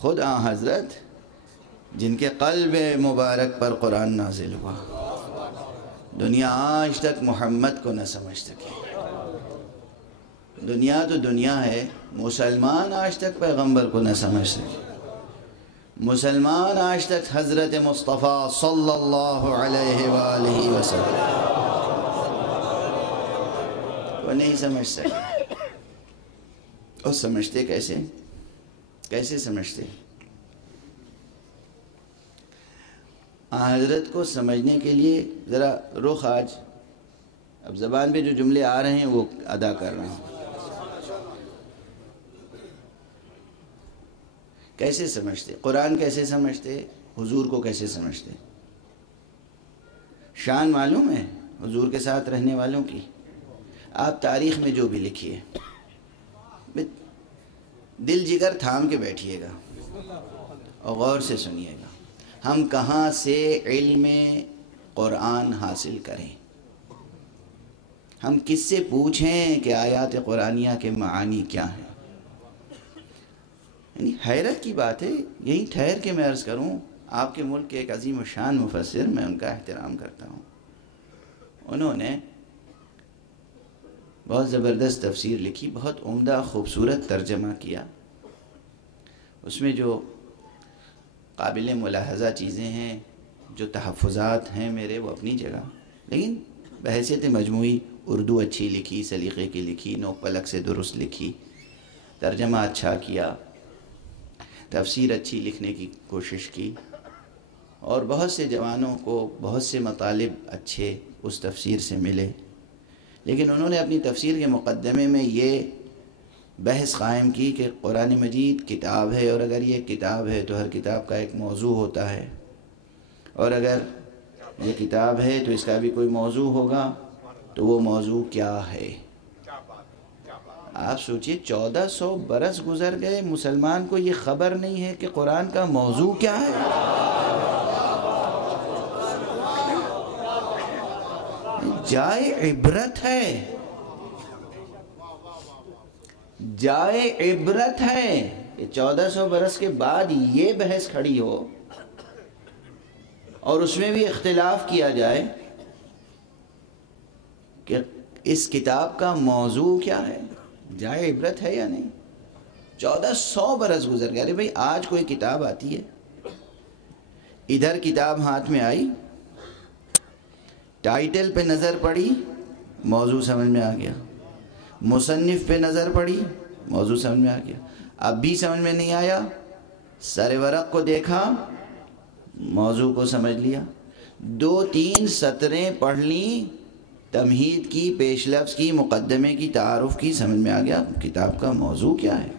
خود آن حضرت جن کے قلب مبارک پر قرآن نازل ہوا، دنیا آج تک محمد کو نہ سمجھ سکی۔ دنیا تو دنیا ہے، مسلمان آج تک پیغمبر کو نہ سمجھ سکے، مسلمان آج تک حضرت مصطفیٰ صلی اللہ علیہ وآلہ وسلم وہ نہیں سمجھ سکے۔ اور سمجھتے کیسے سمجھتے؟ حضرت کو سمجھنے کے لیے ذرا رخ آج اب زبان پہ جو جملے آ رہے ہیں وہ ادا کر رہا ہوں۔ کیسے سمجھتے؟ قرآن کیسے سمجھتے؟ حضور کو کیسے سمجھتے؟ شان معلوم ہے حضور کے ساتھ رہنے والوں کی؟ آپ تاریخ میں جو بھی لکھیے، دل جگر تھام کے بیٹھیے گا اور غور سے سنیے گا۔ ہم کہاں سے علم قرآن حاصل کریں؟ ہم کس سے پوچھیں کہ آیات قرآنیہ کے معانی کیا ہیں؟ یعنی حیرت کی بات ہے۔ یہی ٹھہر کے میں عرض کروں، آپ کے ملک کے ایک عظیم الشان مفسر، میں ان کا احترام کرتا ہوں، انہوں نے بہت زبردست تفسیر لکھی، بہت عمدہ خوبصورت ترجمہ کیا۔ اس میں جو قابل ملاحظہ چیزیں ہیں، جو تحفظات ہیں میرے، وہ اپنی جگہ، لیکن بحیثیت مجموعی اردو اچھی لکھی، سلیقے کی لکھی، نوک پلک سے درست لکھی، ترجمہ اچھا کیا، تفسیر اچھی لکھنے کی کوشش کی، اور بہت سے جوانوں کو بہت سے مطالب اچھے اس تفسیر سے ملے۔ لیکن انہوں نے اپنی تفسیر کے مقدمے میں یہ بحث قائم کی کہ قرآن مجید کتاب ہے، اور اگر یہ کتاب ہے تو ہر کتاب کا ایک موضوع ہوتا ہے، اور اگر یہ کتاب ہے تو اس کا بھی کوئی موضوع ہوگا، تو وہ موضوع کیا ہے؟ آپ سوچئے 1400 برس گزر گئے، مسلمان کو یہ خبر نہیں ہے کہ قرآن کا موضوع کیا ہے۔ جائے عبرت ہے، جائے عبرت ہے کہ 1400 برس کے بعد یہ بحث کھڑی ہو اور اس میں بھی اختلاف کیا جائے کہ اس کتاب کا موضوع کیا ہے۔ جائے عبرت ہے یا نہیں؟ 1400 برس گزر گئے۔ ارے بھائی آج کوئی کتاب آتی ہے، ادھر کتاب ہاتھ میں آئی، ٹائٹل پہ نظر پڑی، موضوع سمجھ میں آ گیا، مصنف پہ نظر پڑی، موضوع سمجھ میں آ گیا، اب بھی سمجھ میں نہیں آیا، سر ورق کو دیکھا، موضوع کو سمجھ لیا، 2-3 سطریں پڑھ لیں، تمہید کی، پیش لفظ کی، مقدمے کی، تعارف کی، سمجھ میں آ گیا کتاب کا موضوع کیا ہے۔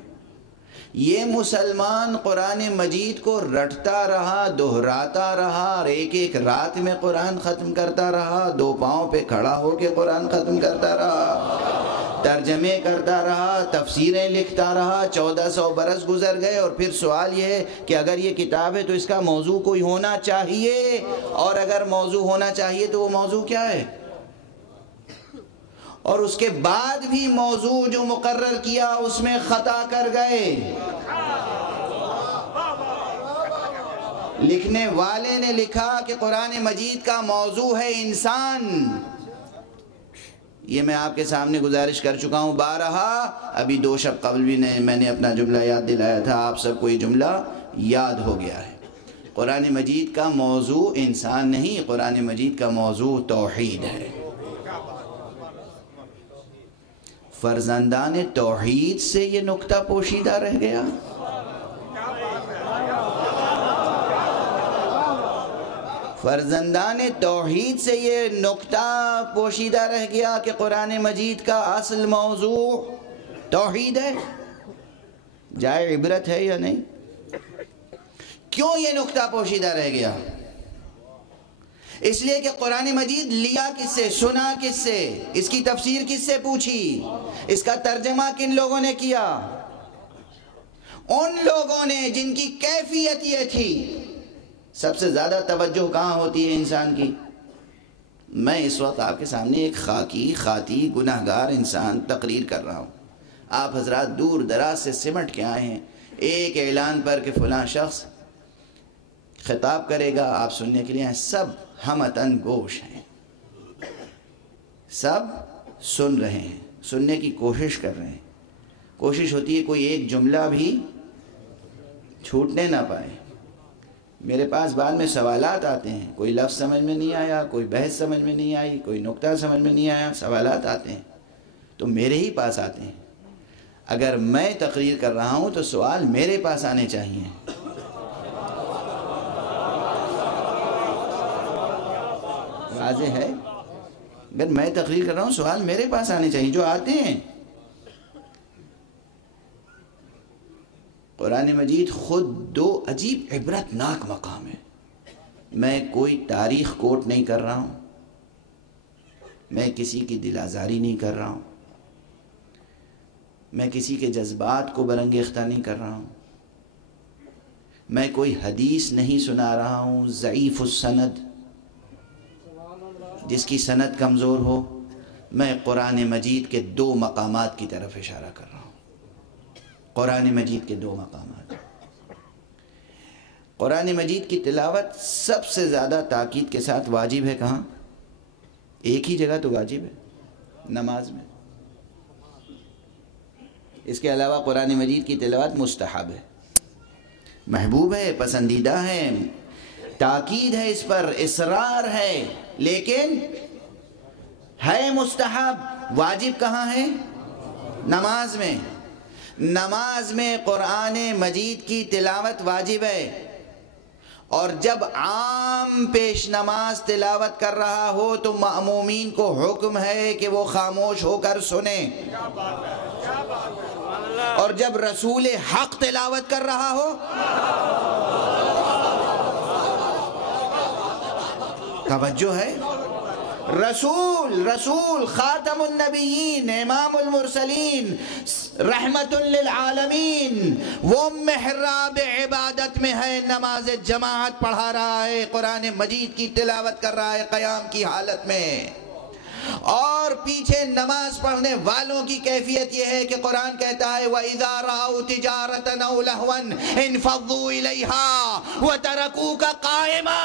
یہ مسلمان قرآن مجید کو رٹتا رہا، دہراتا رہا، اور ایک رات میں قرآن ختم کرتا رہا، 2 پاؤں پہ کھڑا ہو کے قرآن ختم کرتا رہا، ترجمے کرتا رہا، تفسیریں لکھتا رہا، 1400 برس گزر گئے۔ اور پھر سوال یہ ہے کہ اگر یہ کتاب ہے تو اس کا موضوع کوئی ہونا چاہیے، اور اگر موضوع ہونا چاہیے تو وہ موضوع کیا ہے؟ اور اس کے بعد بھی موضوع جو مقرر کیا اس میں خطا کر گئے۔ لکھنے والے نے لکھا کہ قرآن مجید کا موضوع ہے انسان۔ یہ میں آپ کے سامنے گزارش کر چکا ہوں بارہا، ابھی 2 شب قبل بھی میں نے اپنا جملہ یاد دلایا تھا، آپ سب کو یہ جملہ یاد ہو گیا ہے۔ قرآن مجید کا موضوع انسان نہیں، قرآن مجید کا موضوع توحید ہے۔ فرزندان توحید سے یہ نکتہ پوشیدہ رہ گیا۔ فرزندان توحید سے یہ نکتہ پوشیدہ رہ گیا کہ قرآن مجید کا اصل موضوع توحید ہے۔ جائے عبرت ہے یا نہیں؟ کیوں یہ نکتہ پوشیدہ رہ گیا؟ اس لیے کہ قرآن مجید لیا کس سے، سنا کس سے، اس کی تفسیر کس سے پوچھی، اس کا ترجمہ کن لوگوں نے کیا؟ ان لوگوں نے جن کی کیفیت یہ تھی۔ سب سے زیادہ توجہ کہاں ہوتی ہے انسان کی؟ میں اس وقت آپ کے سامنے ایک خاطی گناہگار انسان تقریر کر رہا ہوں، آپ حضرات دور دراز سے سمٹ کے آئے ہیں، ایک اعلان پر کہ فلاں شخص خطاب کرے گا، آپ سننے کے لیے ہیں، سب ہمتن گوش ہیں، سب سن رہے ہیں، سننے کی کوشش کر رہے ہیں، کوشش ہوتی ہے کوئی ایک جملہ بھی چھوٹنے نہ پائے۔ میرے پاس بعد میں سوالات آتے ہیں، کوئی لفظ سمجھ میں نہیں آیا، کوئی بحث سمجھ میں نہیں آئی، کوئی نقطہ سمجھ میں نہیں آیا، سوالات آتے ہیں تو میرے ہی پاس آتے ہیں۔ اگر میں تقریر کر رہا ہوں تو سوال میرے پاس آنے چاہیے۔ واضح ہے؟ اگر میں تقریر کر رہا ہوں سوال میرے پاس آنے چاہیے، جو آتے ہیں۔ قرآن مجید خود دو عجیب عبرت ناک مقام ہے۔ میں کوئی تاریخ کوٹ نہیں کر رہا ہوں، میں کسی کی دل آزاری نہیں کر رہا ہوں، میں کسی کے جذبات کو برانگیختہ نہیں کر رہا ہوں، میں کوئی حدیث نہیں سنا رہا ہوں ضعیف السند جس کی سند کمزور ہو۔ میں قرآن مجید کے دو مقامات کی طرف اشارہ کر رہا ہوں۔ قرآن مجید کے دو مقامات۔ قرآن مجید کی تلاوت سب سے زیادہ تاکید کے ساتھ واجب ہے کہاں؟ ایک ہی جگہ تو واجب ہے، نماز میں۔ اس کے علاوہ قرآن مجید کی تلاوت مستحب ہے، محبوب ہے، پسندیدہ ہے، تاکید ہے اس پر، اصرار ہے، لیکن ہے مستحب۔ واجب کہاں ہے؟ نماز میں۔ نماز میں قرآن مجید کی تلاوت واجب ہے، اور جب عام پیش نماز تلاوت کر رہا ہو تو مأمومین کو حکم ہے کہ وہ خاموش ہو کر سنیں، اور جب رسول حق تلاوت کر رہا ہو، توجہ ہے، رسول خاتم النبیین، امام المرسلین، رحمت للعالمین، وہ محراب عبادت میں ہے، نماز جماعت پڑھا رہا ہے، قرآن مجید کی تلاوت کر رہا ہے قیام کی حالت میں، اور پیچھے نماز پڑھنے والوں کی کیفیت یہ ہے کہ قرآن کہتا ہے وَإِذَا رَأَوْا تِجَارَةً أَوْ لَهْوًا انفضوا إِلَيْهَا وَتَرَكُوكَ قَائِمًا۔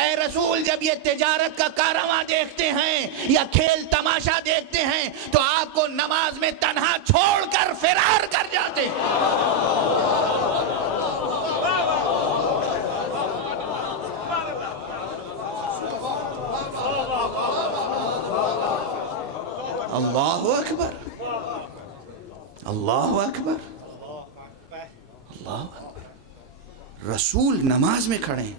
اے رسول، جب یہ تجارت کا کارواں دیکھتے ہیں یا کھیل تماشا دیکھتے ہیں تو آپ کو نماز میں تنہا چھوڑ کر فرار کر جاتے ہیں۔ اللہ اکبر، اللہ اکبر، اللہ اکبر۔ رسول نماز میں کھڑے ہیں،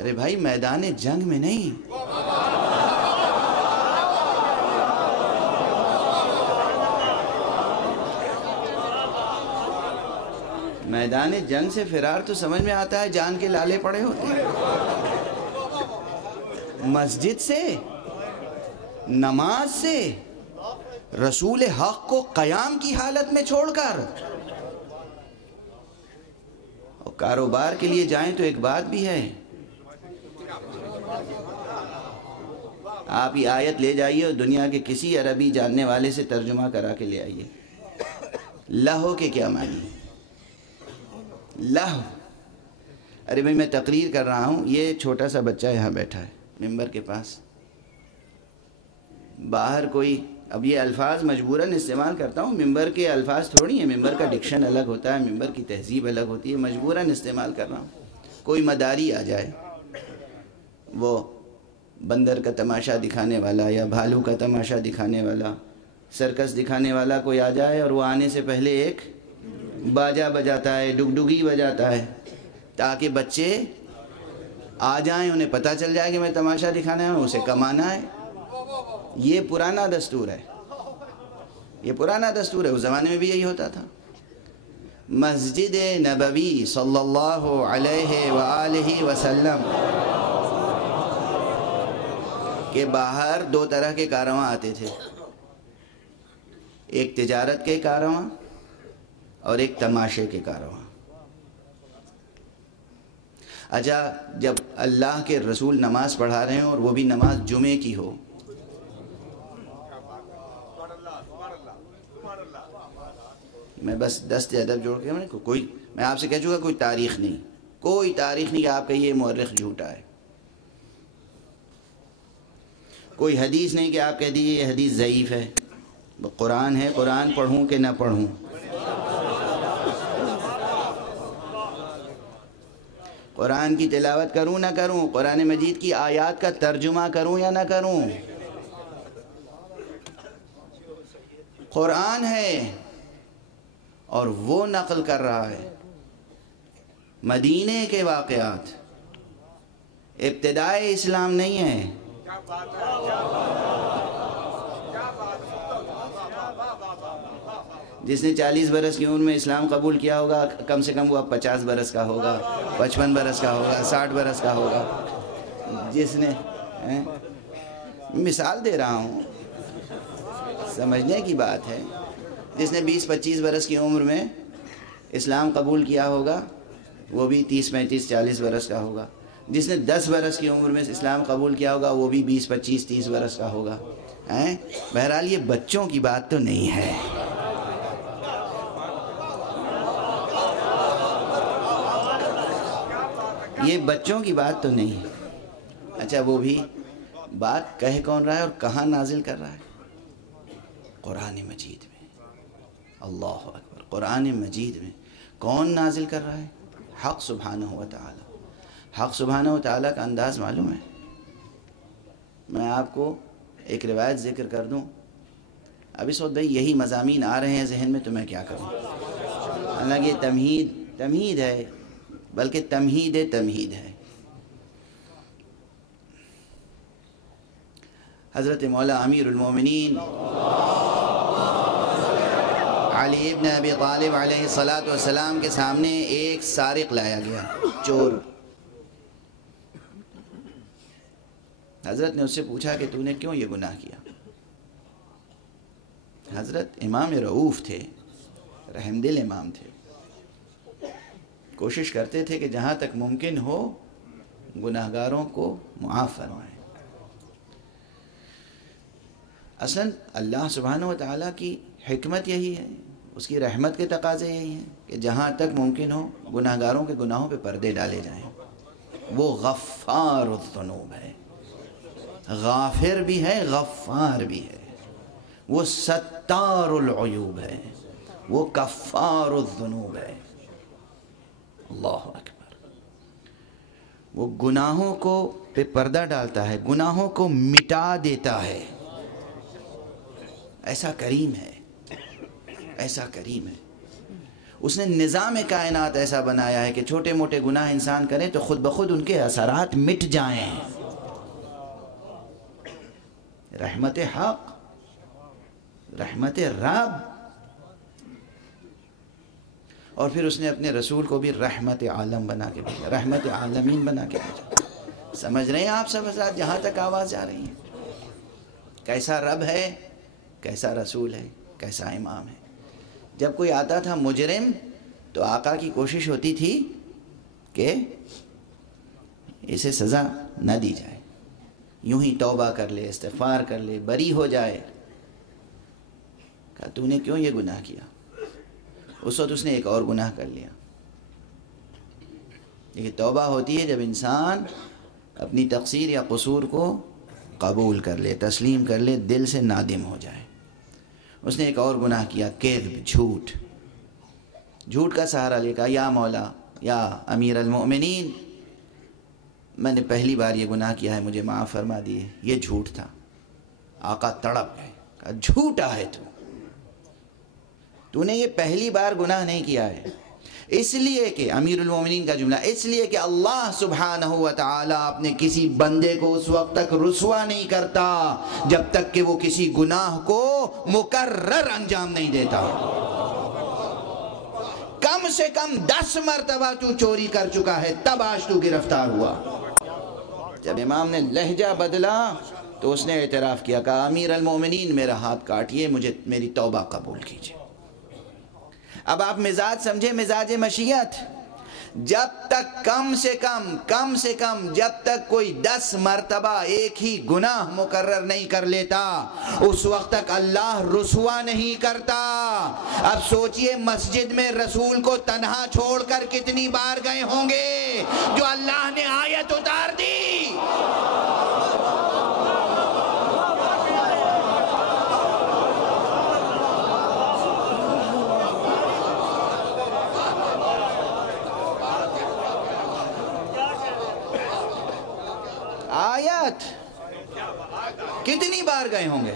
ارے بھائی میدان جنگ میں نہیں، میدان جنگ سے فرار تو سمجھ میں آتا ہے جان کے لالے پڑے ہوتے ہیں۔ مسجد سے، نماز سے، رسول حق کو قیام کی حالت میں چھوڑ کر، اور کاروبار کے لیے جائیں تو ایک بات بھی ہے، آپ یہ آیت لے جائیے اور دنیا کے کسی عربی جاننے والے سے ترجمہ کرا کے لے آئیے، لہو کے کیا معنی؟ لہو، ارے بھائی میں تقریر کر رہا ہوں، یہ چھوٹا سا بچہ یہاں بیٹھا ہے ممبر کے پاس، باہر کوئی، اب یہ الفاظ مجبوراً استعمال کرتا ہوں، ممبر کے الفاظ تھوڑی ہیں، ممبر کا ڈکشن الگ ہوتا ہے، ممبر کی تہذیب الگ ہوتی ہے، مجبوراً استعمال کر رہا ہوں۔ کوئی مداری آ جائے، وہ بندر کا تماشا دکھانے والا یا بھالو کا تماشا دکھانے والا، سرکس دکھانے والا کوئی آ جائے، اور وہ آنے سے پہلے ایک باجا بجاتا ہے، ڈگڈگی بجاتا ہے، تاکہ بچے آ جائیں، انہیں پتہ چل جائے کہ میں تماشا دکھانا ہے، اسے کمانا ہے۔ یہ پرانا دستور ہے، یہ پرانا دستور ہے، اس زمانے میں بھی یہی ہوتا تھا۔ مسجد نبوی صلی اللہ علیہ وآلہ وسلم کے باہر دو طرح کے کارواں آتے تھے، ایک تجارت کے کارواں اور ایک تماشے کے کارواں۔ اچھا، جب اللہ کے رسول نماز پڑھا رہے ہیں اور وہ بھی نماز جمعے کی ہو، میں بس دست ادب جوڑ کے کوئی میں آپ سے کہہ چکا کوئی تاریخ نہیں، کوئی تاریخ نہیں کہ آپ کہیے مورخ جھوٹا ہے، کوئی حدیث نہیں کہ آپ کہہ دیجیے یہ حدیث ضعیف ہے۔ قرآن ہے، قرآن پڑھوں کہ نہ پڑھوں، قرآن کی تلاوت کروں نہ کروں، قرآن مجید کی آیات کا ترجمہ کروں یا نہ کروں، قرآن ہے اور وہ نقل کر رہا ہے مدینے کے واقعات، ابتدائے اسلام نہیں ہے۔ جس نے 40 برس کی عمر میں اسلام قبول کیا ہوگا کم سے کم وہ اب 50 برس کا ہوگا، 55 برس کا ہوگا، 60 برس کا ہوگا۔ جس نے مثال دے رہا ہوں، سمجھنے کی بات ہے، جس نے 20-25 برس کی عمر میں اسلام قبول کیا ہوگا وہ بھی 30-35-40 برس کا ہوگا، جس نے 10 برس کی عمر میں اسلام قبول کیا ہوگا وہ بھی 20-25-30 برس کا ہوگا۔ بہرحال یہ بچوں کی بات تو نہیں ہے۔ یہ بچوں کی بات تو نہیں ہے۔ اچھا وہ بھی بات کہہ کون رہا ہے اور کہاں نازل کر رہا ہے؟ قرآن مجید میں۔ اللہ اکبر، قرآن مجید میں کون نازل کر رہا ہے؟ حق سبحانہ و تعالی۔ حق سبحانہ و تعالی کا انداز معلوم ہے؟ میں آپ کو ایک روایت ذکر کر دوں، اب اس وقت بھائی یہی مضامین آ رہے ہیں ذہن میں تو میں کیا کروں؟ حالانکہ یہ تمہید ہے، بلکہ تمہید ہے۔ حضرت مولا امیر المومنین علی ابن ابی طالب علیہ السلام کے سامنے ایک سارق لایا گیا، چور۔ حضرت نے اس سے پوچھا کہ تو نے کیوں یہ گناہ کیا؟ حضرت امام رؤوف تھے، رحم دل امام تھے، کوشش کرتے تھے کہ جہاں تک ممکن ہو گناہگاروں کو معاف فرمائیں۔ اصلاً اللہ سبحانہ و تعالیٰ کی حکمت یہی ہے، اس کی رحمت کے تقاضے یہی ہیں کہ جہاں تک ممکن ہو گناہگاروں کے گناہوں پہ پردے ڈالے جائیں۔ وہ غفار الذنوب ہے، غافر بھی ہے، غفار بھی ہے، وہ ستار العیوب ہے، وہ کفار الذنوب ہے۔ اللہ اکبر۔ وہ گناہوں کو پہ پردہ ڈالتا ہے، گناہوں کو مٹا دیتا ہے۔ ایسا کریم ہے، ایسا کریم ہے۔ اس نے نظام کائنات ایسا بنایا ہے کہ چھوٹے موٹے گناہ انسان کریں تو خود بخود ان کے اثرات مٹ جائیں۔ رحمت حق، رحمت رب، اور پھر اس نے اپنے رسول کو بھی رحمت عالم بنا کے بھیجا، رحمت عالمین بنا کے بھیجا۔ سمجھ رہے ہیں آپ سب حضرات جہاں تک آواز جا رہی ہے؟ کیسا رب ہے، کیسا رسول ہے، کیسا امام ہے۔ جب کوئی آتا تھا مجرم تو آقا کی کوشش ہوتی تھی کہ اسے سزا نہ دی جائے، یوں ہی توبہ کر لے، استغفار کر لے، بری ہو جائے۔ کہا تو نے کیوں یہ گناہ کیا؟ اس وقت اس نے ایک اور گناہ کر لیا۔ لیکن توبہ ہوتی ہے جب انسان اپنی تقصیر یا قصور کو قبول کر لے، تسلیم کر لے، دل سے نادم ہو جائے۔ اس نے ایک اور گناہ کیا، کذب، جھوٹ۔ جھوٹ کا سہارا لے کہا یا مولا، یا امیر المؤمنین، میں نے پہلی بار یہ گناہ کیا ہے، مجھے معاف فرما دیے۔ یہ جھوٹ تھا۔ آقا تڑپ گئے، کہا جھوٹا ہے تو نے یہ پہلی بار گناہ نہیں کیا ہے، اس لیے کہ امیر المومنین کا جملہ، اس لیے کہ اللہ سبحانہ و تعالیٰ اپنے کسی بندے کو اس وقت تک رسوا نہیں کرتا جب تک کہ وہ کسی گناہ کو مکرر انجام نہیں دیتا۔ کم سے کم 10 مرتبہ تو چوری کر چکا ہے، تب آج تو گرفتار ہوا۔ جب امام نے لہجہ بدلا تو اس نے اعتراف کیا، کہا امیر المومنین میرا ہاتھ کاٹیے، مجھے میری توبہ قبول کیجیے۔ اب آپ مزاج سمجھے، مزاج مشیت۔ جب تک کم سے کم جب تک کوئی 10 مرتبہ ایک ہی گناہ مقرر نہیں کر لیتا اس وقت تک اللہ رسوا نہیں کرتا۔ اب سوچئے مسجد میں رسول کو تنہا چھوڑ کر کتنی بار گئے ہوں گے جو اللہ نے آیت اتار دی۔ آیت کتنی بار گئے ہوں گے،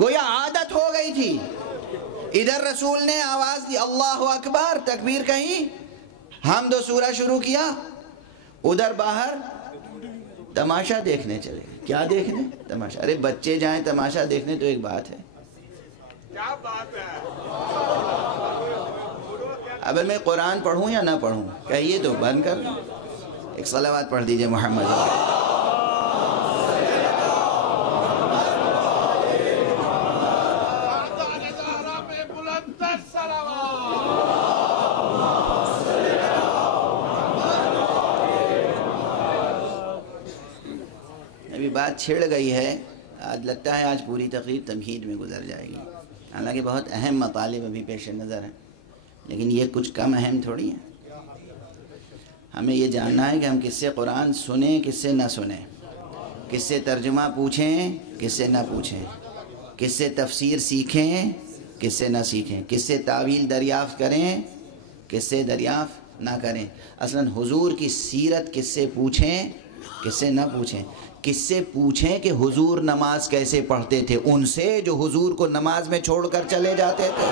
گویا عادت ہو گئی تھی۔ ادھر رسول نے آواز دی اللہ اکبر، تکبیر کہیں، حمد و سورہ شروع کیا، ادھر باہر تماشا دیکھنے چلے گئے۔ کیا دیکھنے؟ تماشا۔ ارے بچے جائیں تماشا دیکھنے تو ایک بات ہے، کیا بات ہے۔ اب میں قرآن پڑھوں یا نہ پڑھوں، کہیے تو بند کر دوں۔ ایک صلوات پڑھ دیجئے محمد۔ ابھی بات چھڑ گئی ہے، آج لگتا ہے آج پوری تقریر تمہید میں گزر جائے گی، حالانکہ بہت اہم مطالب ابھی پیش نظر ہیں، لیکن یہ کچھ کم اہم تھوڑی ہیں۔ ہمیں یہ جاننا ہے کہ ہم کس سے قرآن سنیں، کس سے نہ سنیں، کس سے ترجمہ پوچھیں، کس سے نہ پوچھیں، کس سے تفسیر سیکھیں، کس سے نہ سیکھیں، کس سے تاویل دریافت کریں، کس سے دریافت نہ کریں۔ اصلاً حضور کی سیرت کس سے پوچھیں، کس سے نہ پوچھیں۔ کس سے پوچھیں کہ حضور نماز کیسے پڑھتے تھے، ان سے جو حضور کو نماز میں چھوڑ کر چلے جاتے تھے۔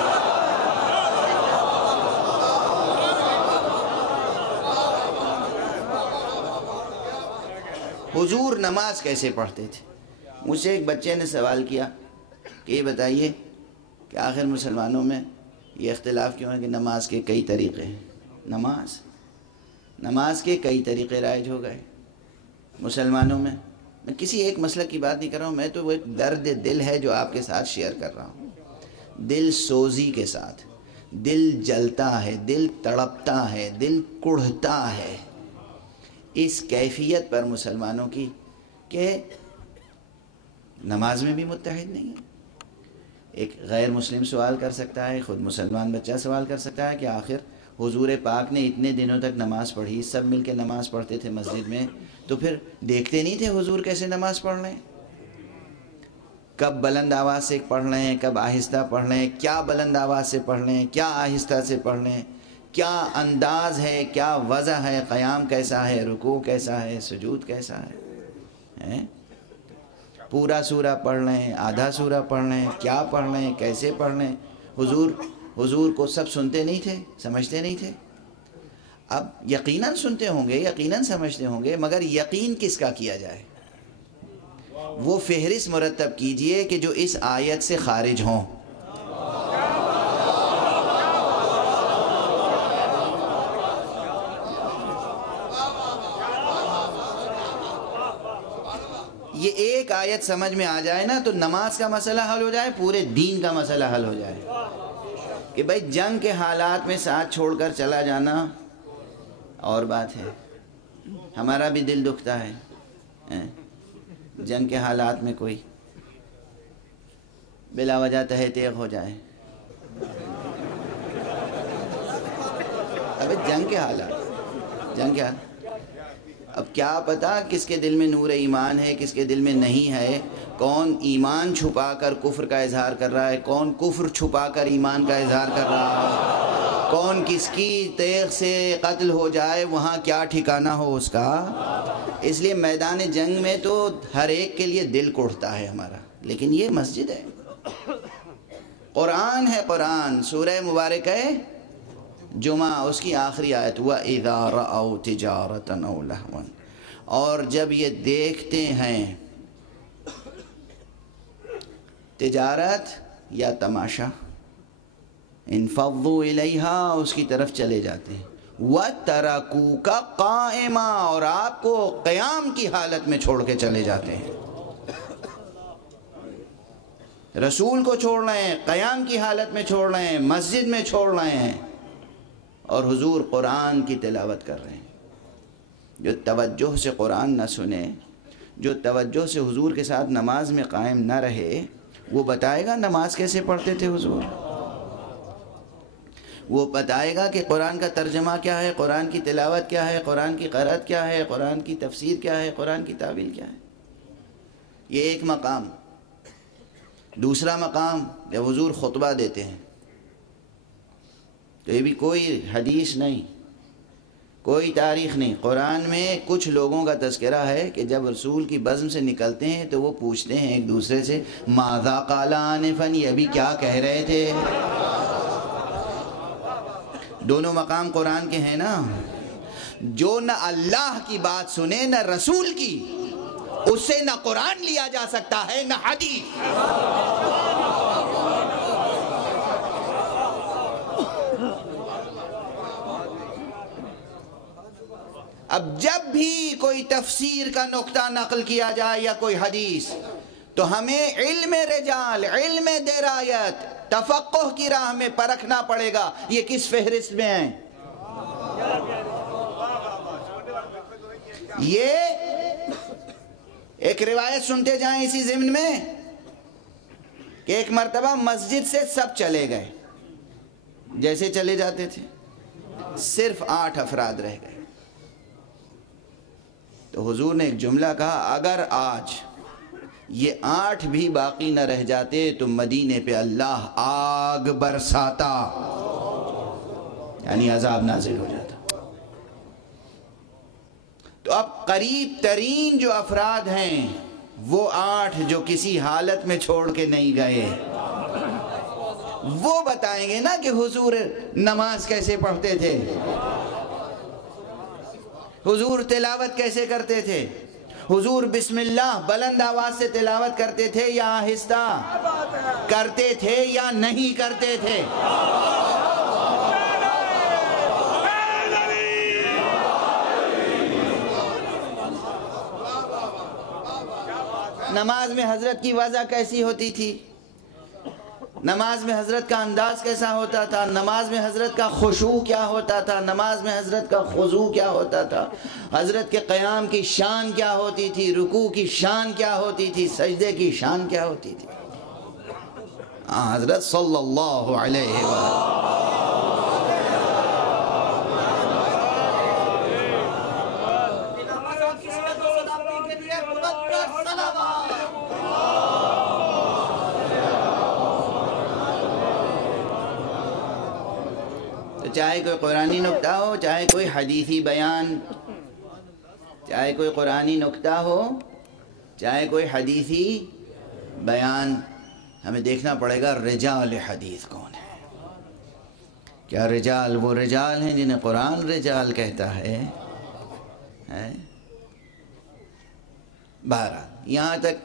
حضور نماز کیسے پڑھتے تھے۔ مجھ سے ایک بچے نے سوال کیا کہ یہ بتائیے کہ آخر مسلمانوں میں یہ اختلاف کیوں ہے کہ نماز کے کئی طریقے ہیں۔ نماز کے کئی طریقے رائج ہو گئے مسلمانوں میں۔ میں کسی ایک مسلک کی بات نہیں کر رہا ہوں، میں تو وہ ایک درد دل ہے جو آپ کے ساتھ شیئر کر رہا ہوں، دل سوزی کے ساتھ۔ دل جلتا ہے، دل تڑپتا ہے، دل کڑھتا ہے اس کیفیت پر مسلمانوں کی کہ نماز میں بھی متحد نہیں ہے۔ ایک غیر مسلم سوال کر سکتا ہے، خود مسلمان بچہ سوال کر سکتا ہے کہ آخر حضور پاک نے اتنے دنوں تک نماز پڑھی، سب مل کے نماز پڑھتے تھے مسجد میں، تو پھر دیکھتے نہیں تھے حضور کیسے نماز پڑھ رہے ہیں؟ کب بلند آواز سے پڑھ رہے ہیں، کب آہستہ پڑھ رہے ہیں، کیا بلند آواز سے پڑھ رہے ہیں، کیا آہستہ سے پڑھ رہے ہیں، کیا انداز ہے، کیا وضع ہے، قیام کیسا ہے، رکوع کیسا ہے، سجود کیسا ہے، پورا سورہ پڑھ رہے ہیں، آدھا سورہ پڑھ رہے ہیں، کیا پڑھ رہے ہیں، کیسے پڑھ رہے ہیں۔ حضور کو سب سنتے نہیں تھے، سمجھتے نہیں تھے۔ اب یقیناً سنتے ہوں گے، یقیناً سمجھتے ہوں گے، مگر یقین کس کا کیا جائے؟ وہ فہرست مرتب کیجئے کہ جو اس آیت سے خارج ہوں۔ یہ ایک آیت سمجھ میں آ جائے نا تو نماز کا مسئلہ حل ہو جائے، پورے دین کا مسئلہ حل ہو جائے کہ بھائی جنگ کے حالات میں ساتھ چھوڑ کر چلا جانا اور بات ہے، ہمارا بھی دل دکھتا ہے جنگ کے حالات میں کوئی بلا وجہ تہہ تیغ ہو جائے۔ ابھی جنگ کے حالات اب کیا پتا کس کے دل میں نور ایمان ہے، کس کے دل میں نہیں ہے، کون ایمان چھپا کر کفر کا اظہار کر رہا ہے، کون کفر چھپا کر ایمان کا اظہار کر رہا ہے، کون کس کی تیغ سے قتل ہو جائے، وہاں کیا ٹھکانہ ہو اس کا۔ اس لیے میدان جنگ میں تو ہر ایک کے لیے دل کڑھتا ہے ہمارا، لیکن یہ مسجد ہے، قرآن ہے، قرآن سورہ مبارک ہے جمعہ، اس کی آخری آیت وَإِذَا رَأَوْا تِجَارَةً أَوْ لَهْوًا، اور جب یہ دیکھتے ہیں تجارت یا تماشا، انفضوا الیہا، اس کی طرف چلے جاتے ہیں، وَتَرَكُوكَ قَائِمًا، اور آپ کو قیام کی حالت میں چھوڑ کے چلے جاتے ہیں۔ رسول کو چھوڑ رہے ہیں، قیام کی حالت میں چھوڑ رہے ہیں، مسجد میں چھوڑ رہے ہیں، اور حضور قرآن کی تلاوت کر رہے ہیں. جو توجہ سے قرآن نہ سنے، جو توجہ سے حضور کے ساتھ نماز میں قائم نہ رہے، وہ بتائے گا نماز کیسے پڑھتے تھے حضور. وہ بتائے گا کہ قرآن کا ترجمہ کیا ہے، قرآن کی تلاوت کیا ہے، قرآن کی قرأت کیا ہے، قرآن کی تفسیر کیا ہے، قرآن کی تعویل کیا ہے. یہ ایک مقام. دوسرا مقام جب حضور خطبہ دیتے ہیں تو یہ بھی کوئی حدیث نہیں، کوئی تاریخ نہیں. قرآن میں کچھ لوگوں کا تذکرہ ہے کہ جب رسول کی بزم سے نکلتے ہیں تو وہ پوچھتے ہیں ایک دوسرے سے ماذا قال آنفاً، یہ ابھی کیا کہہ رہے تھے. دونوں مقام قرآن کے ہیں نا. جو نہ اللہ کی بات سنے نہ رسول کی، اس سے نہ قرآن لیا جا سکتا ہے نہ حدیث. اب جب بھی کوئی تفسیر کا نقطہ نقل کیا جائے یا کوئی حدیث، تو ہمیں علم رجال، علم درایت، تفقہ کی راہ میں پرکھنا پڑے گا یہ کس فہرست میں ہیں. یہ ایک روایت سنتے جائیں اسی ضمن میں کہ ایک مرتبہ مسجد سے سب چلے گئے جیسے چلے جاتے تھے، صرف 8 افراد رہ گئے. تو حضور نے ایک جملہ کہا، اگر آج یہ 8 بھی باقی نہ رہ جاتے تو مدینے پہ اللہ آگ برساتا، یعنی عذاب نازل ہو جاتا. تو اب قریب ترین جو افراد ہیں وہ 8 جو کسی حالت میں چھوڑ کے نہیں گئے، وہ بتائیں گے نا کہ حضور نماز کیسے پڑھتے تھے، حضور تلاوت کیسے کرتے تھے، حضور بسم اللہ بلند آواز سے تلاوت کرتے تھے یا آہستہ کرتے تھے یا نہیں کرتے تھے. نماز میں حضرت کی وضع کیسی ہوتی تھی، نماز میں حضرت کا انداز کیسا ہوتا تھا، نماز میں حضرت کا خشوع کیا ہوتا تھا، نماز میں حضرت کا خضوع کیا ہوتا تھا، حضرت کے قیام کی شان کیا ہوتی تھی، رکوع کی شان کیا ہوتی تھی، سجدے کی شان کیا ہوتی تھی. حضرت صلی اللہ علیہ وسلم چاہے کوئی قرآنی نکتہ ہو، چاہے کوئی حدیثی بیان، چاہے کوئی قرآنی نکتہ ہو، چاہے کوئی حدیثی بیان، ہمیں دیکھنا پڑے گا رجال حدیث کون ہے. کیا رجال وہ رجال ہیں جنہیں قرآن رجال کہتا ہے؟ بہرحال یہاں تک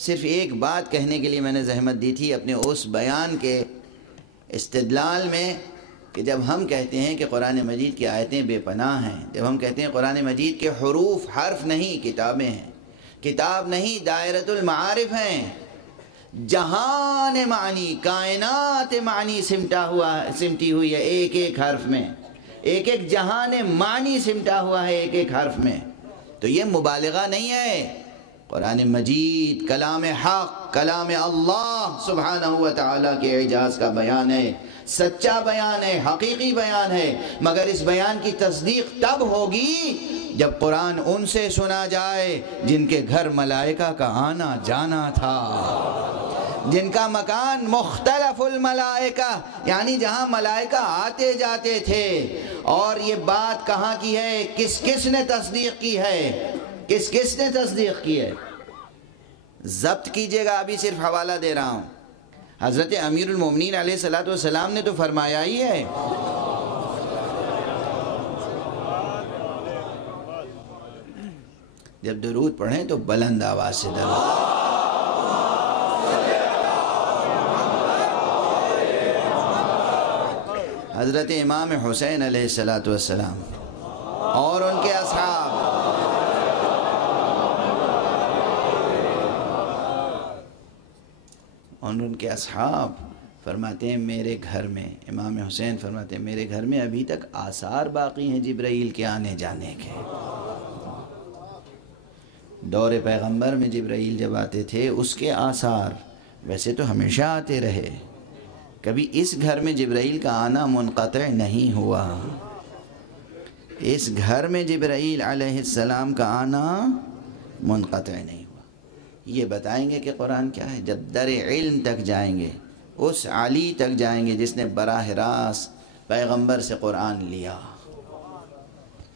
صرف ایک بات کہنے کے لیے میں نے زحمت دی تھی اپنے اس بیان کے استدلال میں کہ جب ہم کہتے ہیں کہ قرآن مجید کی آیتیں بے پناہ ہیں، جب ہم کہتے ہیں قرآن مجید کے حروف حرف نہیں کتابیں ہیں، کتاب نہیں دائرۃ المعارف ہیں، جہان معنی، کائنات معنی سمٹی ہوئی ہے ایک ایک حرف میں، ایک ایک جہان معنی سمٹا ہوا ہے ایک ایک حرف میں. تو یہ مبالغہ نہیں ہے. قرآن مجید کلام حق، کلام اللہ سبحانہ و تعالیٰ کے اعجاز کا بیان ہے، سچا بیان ہے، حقیقی بیان ہے. مگر اس بیان کی تصدیق تب ہوگی جب قرآن ان سے سنا جائے جن کے گھر ملائکہ کا آنا جانا تھا، جن کا مکان مختلف الملائکہ، یعنی جہاں ملائکہ آتے جاتے تھے. اور یہ بات کہاں کی ہے، کس کس نے تصدیق کی ہے، کس کس نے تصدیق کی ہے؟ ضبط کیجئے گا، ابھی صرف حوالہ دے رہا ہوں. حضرت امیر المومنین علیہ السلام نے تو فرمایا ہی ہے، جب درود پڑھیں تو بلند آواز سے درود. حضرت امام حسین علیہ السلام اور ان کے اصحاب، اور ان کے اصحاب فرماتے ہیں میرے گھر میں، امام حسین فرماتے ہیں میرے گھر میں ابھی تک آثار باقی ہیں جبرائیل کے آنے جانے کے۔ دور پیغمبر میں جبرائیل جب آتے تھے اس کے آثار ویسے تو ہمیشہ آتے رہے، کبھی اس گھر میں جبرائیل کا آنا منقطع نہیں ہوا۔ اس گھر میں جبرائیل علیہ السلام کا آنا منقطع نہیں ہوا۔ یہ بتائیں گے کہ قرآن کیا ہے جب در علم تک جائیں گے، اس علی تک جائیں گے جس نے براہ راست پیغمبر سے قرآن لیا۔